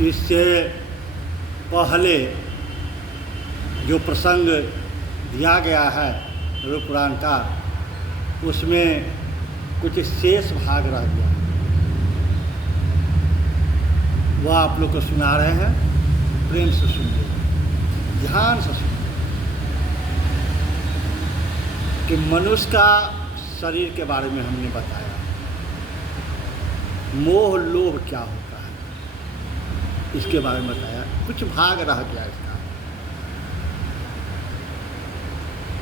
इससे पहले जो प्रसंग दिया गया है रूप पुराण का, उसमें कुछ शेष भाग रह गया, वह आप लोग को सुना रहे हैं। प्रेम से सुनिए, ध्यान से सुनिए कि मनुष्य का शरीर के बारे में हमने बताया, मोह लोभ क्या होता है इसके बारे में बताया। कुछ भाग रह गया इसका।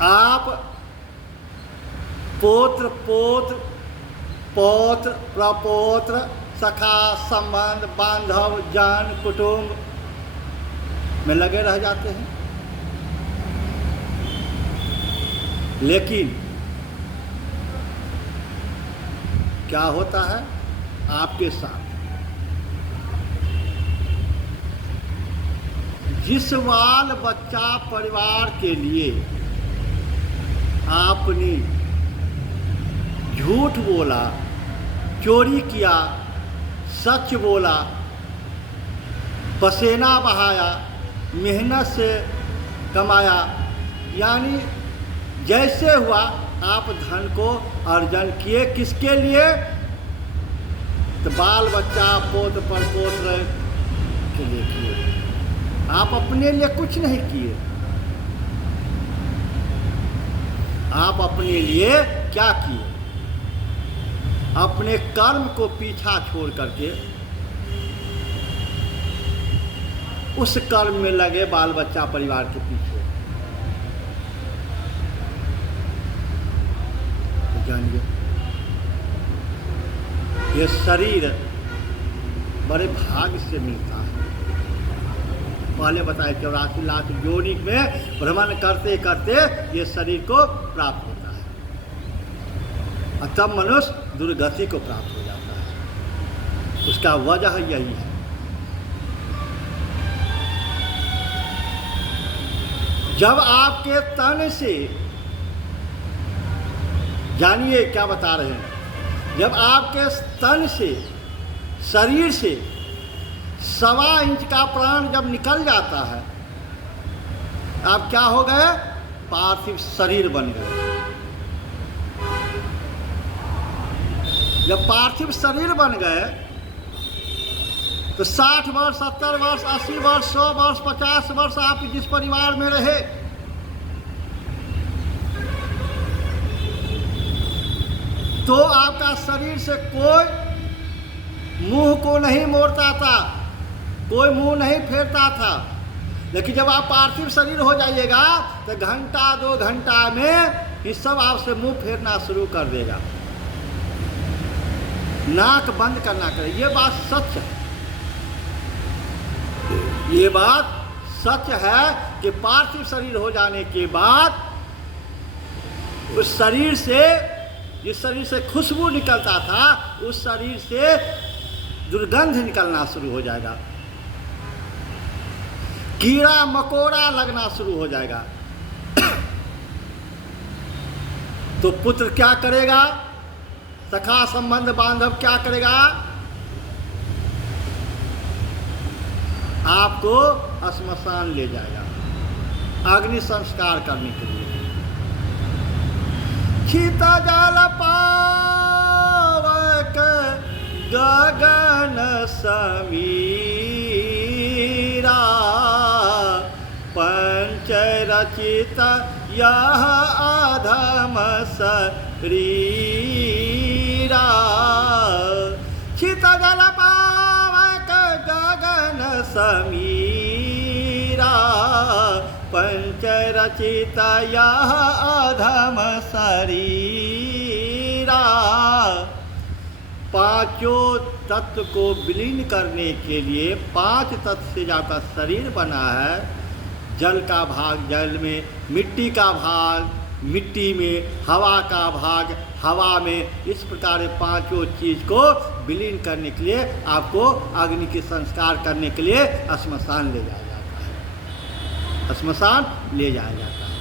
आप पोत्र पौत्र पौत्र प्रपौत्र सखा संबंध बांधव जान कुटुंब में लगे रह जाते हैं, लेकिन क्या होता है आपके साथ? जिस बाल बच्चा परिवार के लिए आपने झूठ बोला, चोरी किया, सच बोला, पसीना बहाया, मेहनत से कमाया, यानी जैसे हुआ आप धन को अर्जन किए, किसके लिए? तो बाल बच्चा पोत्र परपोत्र के लिए किए, आप अपने लिए कुछ नहीं किए। आप अपने लिए क्या किए? अपने कर्म को पीछा छोड़ करके उस कर्म में लगे बाल बच्चा परिवार के पीछे। तो जानिए, ये शरीर बड़े भाग्य से मिलता है। पहले बताया 84 लाख योनि में भ्रमण करते करते ये शरीर को प्राप्त होता है, और तब मनुष्य दुर्गति को प्राप्त हो जाता है। उसका वजह यही है। जब आपके तन से, जानिए क्या बता रहे हैं, जब आपके तन से, शरीर से 1.25 इंच का प्राण जब निकल जाता है, आप क्या हो गए? पार्थिव शरीर बन गए। जब पार्थिव शरीर बन गए तो 60 वर्ष, 70 वर्ष, 80 वर्ष, 100 वर्ष, 50 वर्ष आप जिस परिवार में रहे, तो आपका शरीर से कोई मुंह को नहीं मोड़ता था, कोई मुंह नहीं फेरता था। लेकिन जब आप पार्थिव शरीर हो जाइएगा तो घंटा 2 घंटा में ये सब आपसे मुंह फेरना शुरू कर देगा, नाक बंद करना करे। ये बात सच है, ये बात सच है कि पार्थिव शरीर हो जाने के बाद उस शरीर से, जिस शरीर से खुशबू निकलता था, उस शरीर से दुर्गंध निकलना शुरू हो जाएगा, कीड़ा मकोड़ा लगना शुरू हो जाएगा। तो पुत्र क्या करेगा? सखा संबंध बांधव क्या करेगा? आपको श्मशान ले जाएगा अग्नि संस्कार करने के लिए। छिता जल पावक गगन समीरा, पंच रचित यह अधम शरीरा। छिता जल पावक गगन समीरा, पंच रचित यह अधम शरीरा। पांचों तत्व को विलीन करने के लिए 5 तत्व से आपका शरीर बना है। जल का भाग जल में, मिट्टी का भाग मिट्टी में, हवा का भाग हवा में। इस प्रकार पांचों चीज को विलीन करने के लिए आपको अग्नि के संस्कार करने के लिए श्मशान ले जाया जाता है, श्मशान ले जाया जाता है।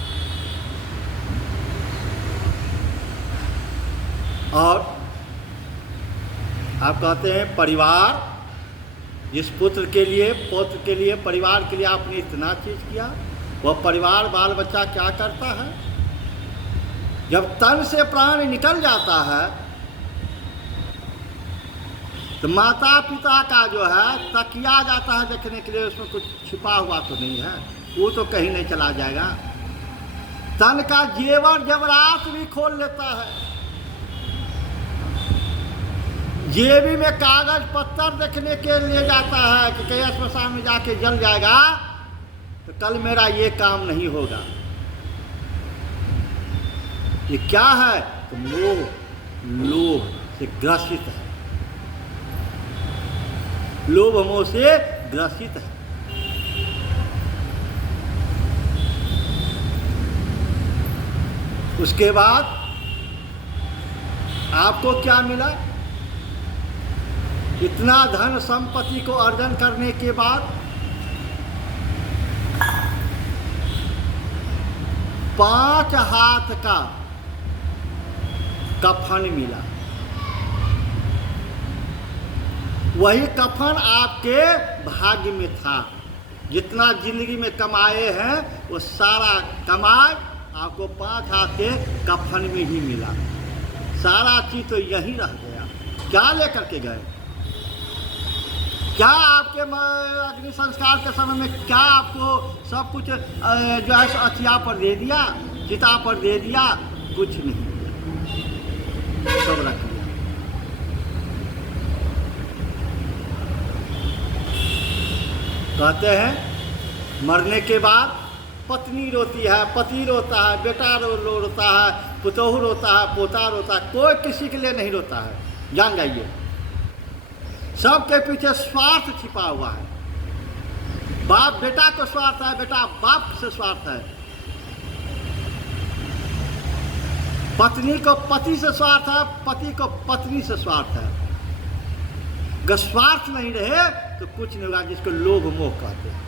और आप कहते हैं परिवार जिस पुत्र के लिए, पौत्र के लिए, परिवार के लिए आपने इतना चीज़ किया, वह परिवार बाल बच्चा क्या करता है? जब तन से प्राण निकल जाता है तो माता पिता का जो है तकिया जाता है देखने के लिए, उसमें कुछ छिपा हुआ तो नहीं है, वो तो कहीं नहीं चला जाएगा। तन का जेवर जवरात भी खोल लेता है, जेबी में कागज पत्थर देखने के लिए जाता है कि कहीं श्मशान में जाके जल जाएगा तो कल मेरा ये काम नहीं होगा। ये क्या है? तो मोह, लोभ से ग्रसित है, लोभ मोह से ग्रसित है। उसके बाद आपको क्या मिला? इतना धन संपत्ति को अर्जन करने के बाद 5 हाथ का कफन मिला। वही कफन आपके भाग्य में था। जितना जिंदगी में कमाए हैं वो सारा कमाए आपको 5 हाथ के कफन में ही मिला। सारा चीज तो यहीं रह गया। क्या लेकर के गए? क्या आपके अग्नि संस्कार के समय में क्या आपको सब कुछ जो है अथिया पर दे दिया, चिता पर दे दिया? कुछ नहीं, सब रख दिया। कहते हैं मरने के बाद पत्नी रोती है, पति रोता है, बेटा रोता है, पुतोहू रोता है, पोता रोता है, कोई किसी के लिए नहीं रोता है। जान जाइए, सबके पीछे स्वार्थ छिपा हुआ है। बाप बेटा को स्वार्थ है, बेटा बाप से स्वार्थ है, पत्नी को पति से स्वार्थ है, पति को पत्नी से स्वार्थ है। अगर स्वार्थ नहीं रहे तो कुछ नहीं होगा, जिसको लोभ मोह कहते हैं।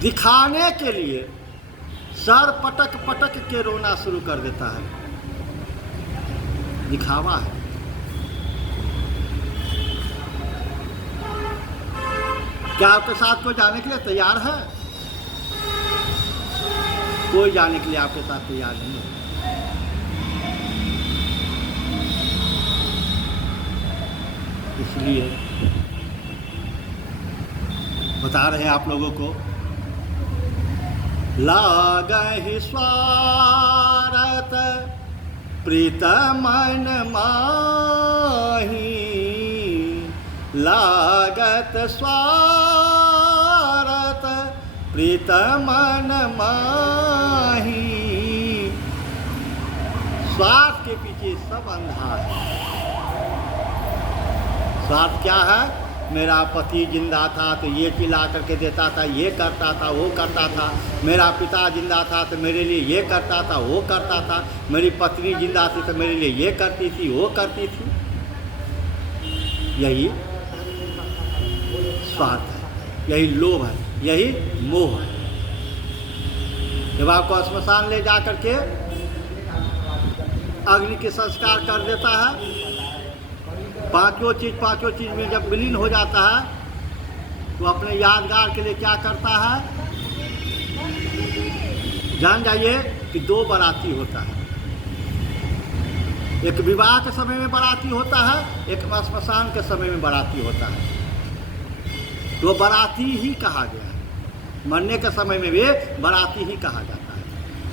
दिखाने के लिए सर पटक पटक के रोना शुरू कर देता है, दिखावा है। क्या आपके साथ कोई जाने के लिए तैयार है? कोई जाने के लिए आपके साथ तैयार नहीं है। इसलिए बता रहे हैं आप लोगों को, लागहि स्वार्थ प्रीत मन माही, लागत स्वार्थ प्रीत मन माही। स्वार्थ के पीछे सब अंधा है। स्वार्थ क्या है? मेरा पति जिंदा था तो ये चिल्ला करके देता था, ये करता था, वो करता था। मेरा पिता जिंदा था तो मेरे लिए ये करता था, वो करता था। मेरी पत्नी जिंदा थी तो मेरे लिए ये करती थी, वो करती थी। यही स्वार्थ है, यही लोभ है, यही मोह है। जब आपको श्मशान ले जा करके अग्नि के संस्कार कर देता है, पांचों चीज में जब विलीन हो जाता है तो अपने यादगार के लिए क्या करता है? जान जाइए कि 2 बाराती होता है। एक विवाह के समय में बाराती होता है, एक श्मशान के समय में बाराती होता है। तो बाराती ही कहा गया है। मरने के समय में भी बाराती ही कहा जाता है।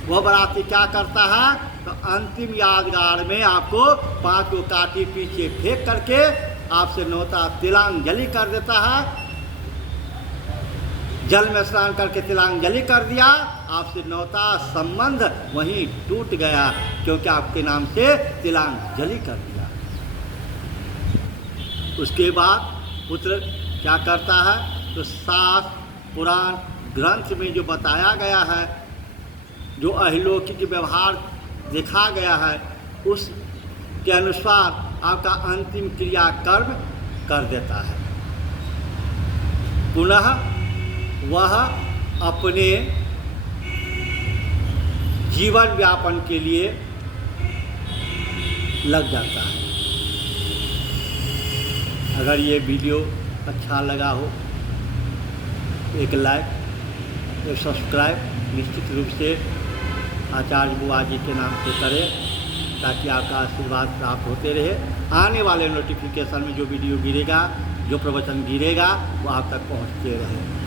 वो बाराती क्या करता है? तो अंतिम यादगार में आपको 5 काठी पीछे फेंक करके आपसे नौता तिलांजलि कर देता है। जल में स्नान करके तिलांजलि कर दिया, आपसे नौता संबंध वहीं टूट गया, क्योंकि आपके नाम से तिलांजलि कर दिया। उसके बाद पुत्र क्या करता है? तो शास्त्र पुराण ग्रंथ में जो बताया गया है, जो अहिलौकिक व्यवहार देखा गया है, उस के अनुसार आपका अंतिम क्रियाकर्म कर देता है। पुनः वह अपने जीवन व्यापन के लिए लग जाता है। अगर ये वीडियो अच्छा लगा हो, एक लाइक, एक सब्सक्राइब निश्चित रूप से आचार्य बुआ जी के नाम से करें, ताकि आपका आशीर्वाद प्राप्त होते रहे। आने वाले नोटिफिकेशन में जो वीडियो गिरेगा, जो प्रवचन गिरेगा, वो आप तक पहुंचते रहे।